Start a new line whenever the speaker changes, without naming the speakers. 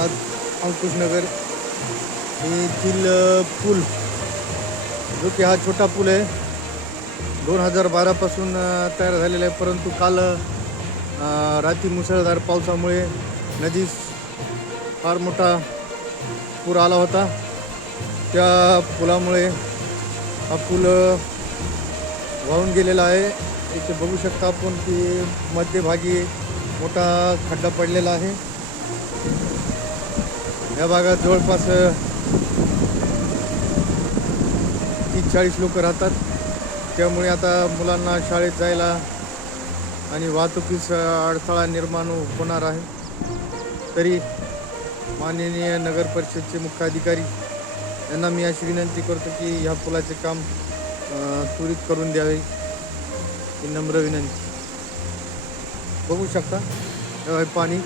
आज अंकुशनगर येथील पूल. जो की हा छोटा पूल आहे. दोन हजार बारापासून तयार झालेला आहे. परंतु काल रात्री मुसळधार पावसामुळे नदीस फार मोठा पूर आला होता. त्या पुलामुळे हा पूल वाहून गेलेला आहे. इथे बघू शकता आपण की मध्यभागी मोठा खड्डा पडलेला आहे. या भागात जवळपास तीस चाळीस लोक राहतात. त्यामुळे आता मुलांना शाळेत जायला आणि वाहतुकीस अडथळा निर्माण होणार आहे. तरी माननीय नगर परिषदचे मुख्य अधिकारी यांना मी अशी विनंती करतो की ह्या पुलाचे काम त्वरित करून द्यावे. ही नम्र विनंती. बघू शकता. पाणी.